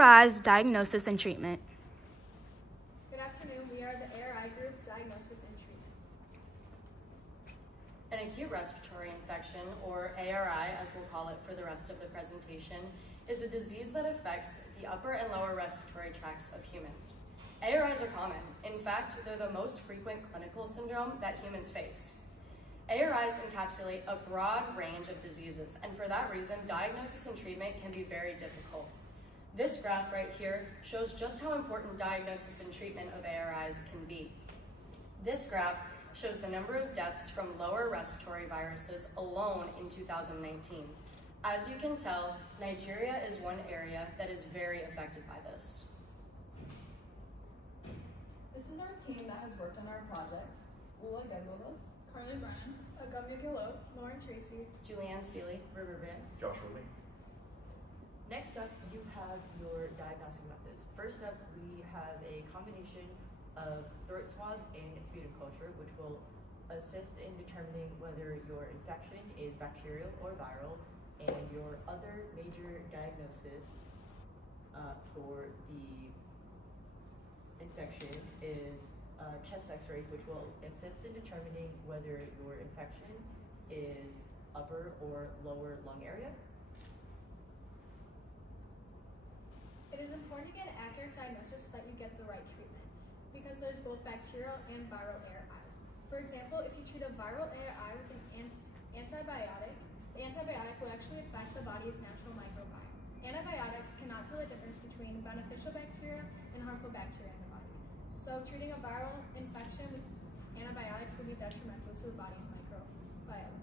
ARIs Diagnosis and Treatment. Good afternoon. We are the ARI Group Diagnosis and Treatment. An acute respiratory infection, or ARI as we'll call it for the rest of the presentation, is a disease that affects the upper and lower respiratory tracts of humans. ARIs are common. In fact, they're the most frequent clinical syndrome that humans face. ARIs encapsulate a broad range of diseases, and for that reason, diagnosis and treatment can be very difficult. This graph right here shows just how important diagnosis and treatment of ARIs can be. This graph shows the number of deaths from lower respiratory viruses alone in 2019. As you can tell, Nigeria is one area that is very affected by this. This is our team that has worked on our project. Ula Geglovas, Carly Brennan, Governor Gillot, Lauren Tracy, Julianne Seeley, Riverbend. Joshua Lee. Next up, you have your diagnostic methods. First up, we have a combination of throat swabs and a sputum culture, which will assist in determining whether your infection is bacterial or viral, and your other major diagnosis for the infection is chest x-rays, which will assist in determining whether your infection is upper or lower lung area. It is important to get an accurate diagnosis so that you get the right treatment, because there's both bacterial and viral ARIs. For example, if you treat a viral ARI with an antibiotic, the antibiotic will actually affect the body's natural microbiome. Antibiotics cannot tell the difference between beneficial bacteria and harmful bacteria in the body. So treating a viral infection with antibiotics will be detrimental to the body's microbiome.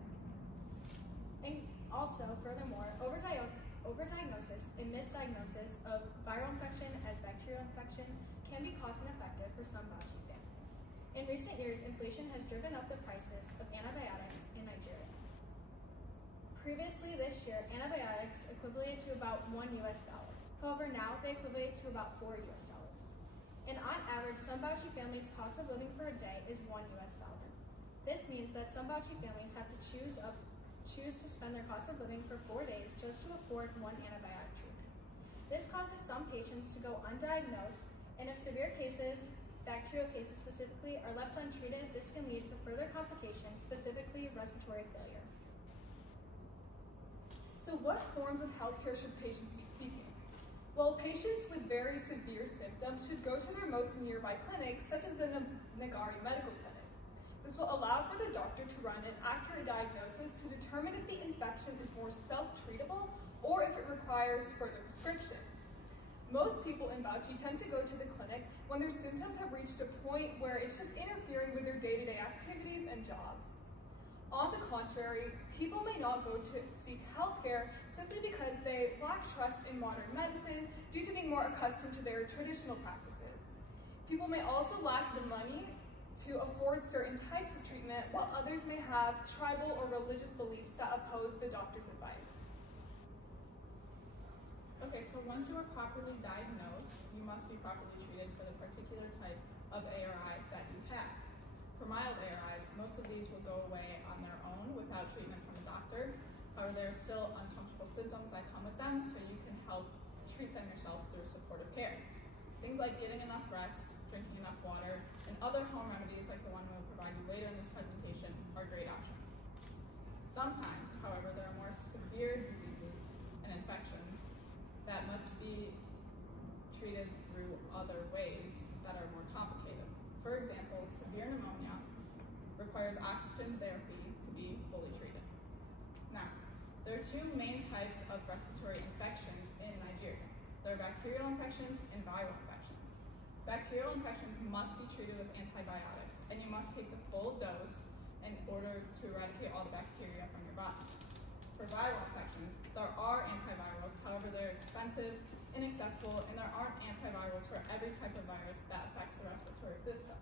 And also, furthermore, overdiagnosis and misdiagnosis of viral infection as bacterial infection can be cost ineffective for some Bauchi families. In recent years, inflation has driven up the prices of antibiotics in Nigeria. Previously this year, antibiotics equated to about $1 US. However, now they equate to about $4 US. And on average, some Bauchi families' cost of living per day is $1 US. This means that some Bauchi families have to choose to spend their cost of living for 4 days just to afford one antibiotic treatment. This causes some patients to go undiagnosed, and if severe cases, bacterial cases specifically, are left untreated, this can lead to further complications, specifically respiratory failure. So what forms of healthcare should patients be seeking? Well, patients with very severe symptoms should go to their most nearby clinic, such as the Nagari Medical Clinic. This will allow for the doctor to run an accurate diagnosis to determine if the infection is more self-treatable or if it requires further prescription. Most people in Bauchi tend to go to the clinic when their symptoms have reached a point where it's just interfering with their day-to-day activities and jobs. On the contrary, people may not go to seek healthcare simply because they lack trust in modern medicine due to being more accustomed to their traditional practices. People may also lack the money to afford certain types of treatment, while others may have tribal or religious beliefs that oppose the doctor's advice. Okay, so once you are properly diagnosed, you must be properly treated for the particular type of ARI that you have. For mild ARIs, most of these will go away on their own without treatment from a doctor. However, there are still uncomfortable symptoms that come with them, so you can help treat them yourself through supportive care. Things like getting enough rest, drinking enough water, and other home remedies like the one we'll provide you later in this presentation are great options. Sometimes, however, there are more severe diseases and infections that must be treated through other ways that are more complicated. For example, severe pneumonia requires oxygen therapy to be fully treated. Now, there are two main types of respiratory infections in Nigeria. There are bacterial infections and viral infections. Bacterial infections must be treated with antibiotics, and you must take the full dose in order to eradicate all the bacteria from your body. For viral infections, there are antivirals, however they're expensive, inaccessible, and there aren't antivirals for every type of virus that affects the respiratory system.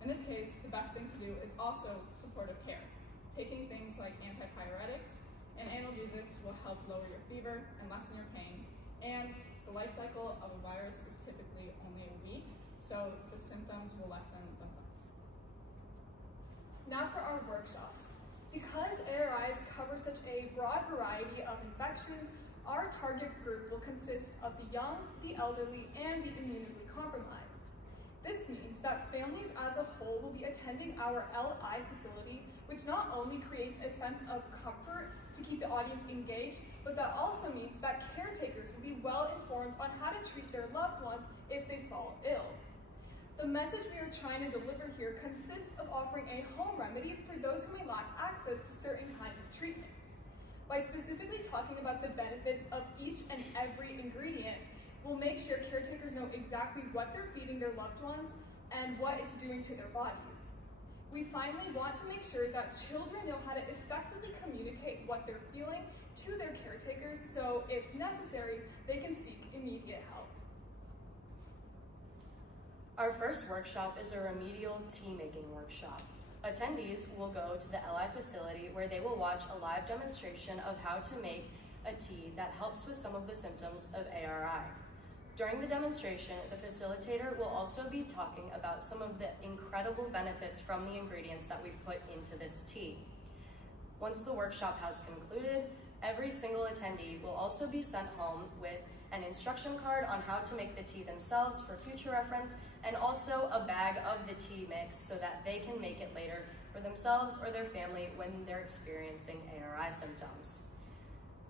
In this case, the best thing to do is also supportive care. Taking things like antipyretics and analgesics will help lower your fever and lessen your pain, and the life cycle of a virus is typically only a week, so the symptoms will lessen themselves. Now for our workshops. Because ARIs cover such a broad variety of infections, our target group will consist of the young, the elderly, and the immunely compromised. This means that families as a whole will be attending our LI facility, which not only creates a sense of comfort to keep the audience engaged, but that also means that caretakers will be well informed on how to treat their loved ones if they fall ill. The message we are trying to deliver here consists of offering a home remedy for those who may lack access to certain kinds of treatment. By specifically talking about the benefits of each and every ingredient, we'll make sure caretakers know exactly what they're feeding their loved ones and what it's doing to their bodies. We finally want to make sure that children know how to effectively communicate what they're feeling to their caretakers, so if necessary, they can seek immediate help. Our first workshop is a remedial tea-making workshop. Attendees will go to the LI facility where they will watch a live demonstration of how to make a tea that helps with some of the symptoms of ARI. During the demonstration, the facilitator will also be talking about some of the incredible benefits from the ingredients that we've put into this tea. Once the workshop has concluded, every single attendee will also be sent home with an instruction card on how to make the tea themselves for future reference, and also a bag of the tea mix so that they can make it later for themselves or their family when they're experiencing ARI symptoms.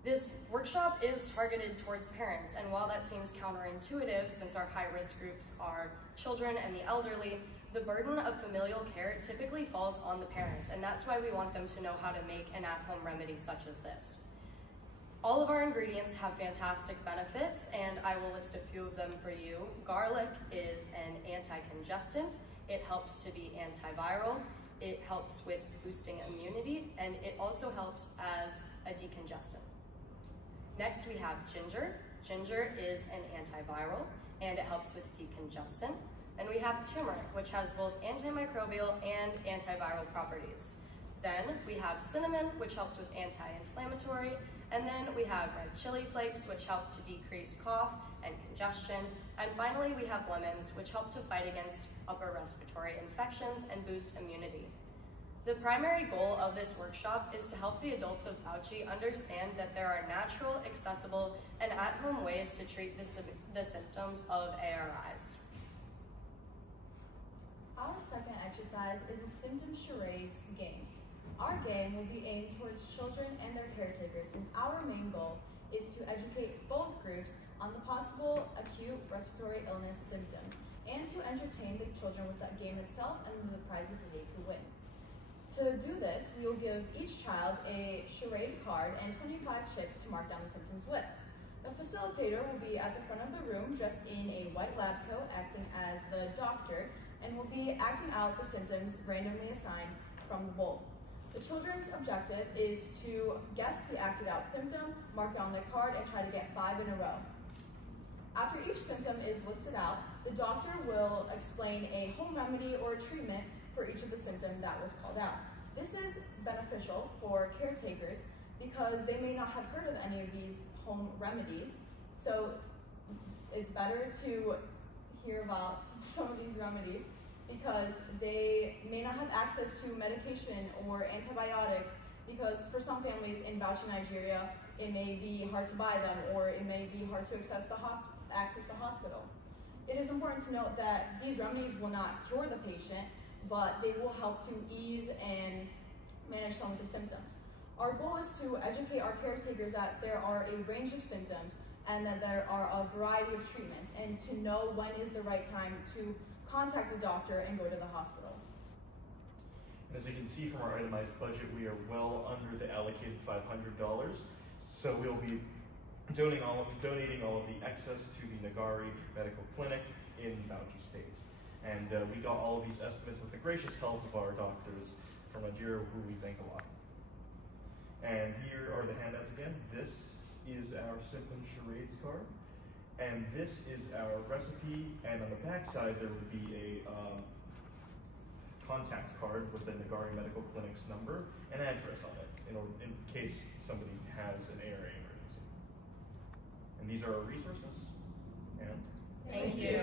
This workshop is targeted towards parents, and while that seems counterintuitive since our high-risk groups are children and the elderly, the burden of familial care typically falls on the parents, and that's why we want them to know how to make an at-home remedy such as this. All of our ingredients have fantastic benefits, and I will list a few of them for you. Garlic is an anti-congestant. It helps to be antiviral. It helps with boosting immunity, and it also helps as a decongestant. Next, we have ginger. Ginger is an antiviral, and it helps with decongestant. And we have turmeric, which has both antimicrobial and antiviral properties. Then we have cinnamon, which helps with anti-inflammatory. And then we have red chili flakes, which help to decrease cough and congestion. And finally, we have lemons, which help to fight against upper respiratory infections and boost immunity. The primary goal of this workshop is to help the adults of Bauchi understand that there are natural, accessible, and at-home ways to treat the symptoms of ARIs. Our second exercise is a symptom charades game. Our game will be aimed towards children and their caretakers, since our main goal is to educate both groups on the possible acute respiratory illness symptoms and to entertain the children with that game itself and the prizes that they could win. To do this, we will give each child a charade card and 25 chips to mark down the symptoms with. The facilitator will be at the front of the room dressed in a white lab coat, acting as the doctor, and will be acting out the symptoms randomly assigned from the bowl. The children's objective is to guess the acted out symptom, mark it on their card, and try to get 5 in a row. After each symptom is listed out, the doctor will explain a home remedy or a treatment for each of the symptoms that was called out. This is beneficial for caretakers because they may not have heard of any of these home remedies, so it's better to hear about some of these remedies because they may not have access to medication or antibiotics, because for some families in Bauchi, Nigeria, it may be hard to buy them or it may be hard to access the hospital. It is important to note that these remedies will not cure the patient, but they will help to ease and manage some of the symptoms. Our goal is to educate our caretakers that there are a range of symptoms and that there are a variety of treatments, and to know when is the right time to contact the doctor and go to the hospital. As you can see from our itemized budget, we are well under the allocated $500. So we'll be donating all of the excess to the Nagari Medical Clinic in Bauchi State. And we got all of these estimates with the gracious help of our doctors from Nigeria, who we thank a lot. And here are the handouts again. This is our symptom charades card. And this is our recipe, and on the back side there would be a contact card with the Nagari Medical Clinic's number and address on it, in case somebody has an ARI emergency. And these are our resources. And thank you.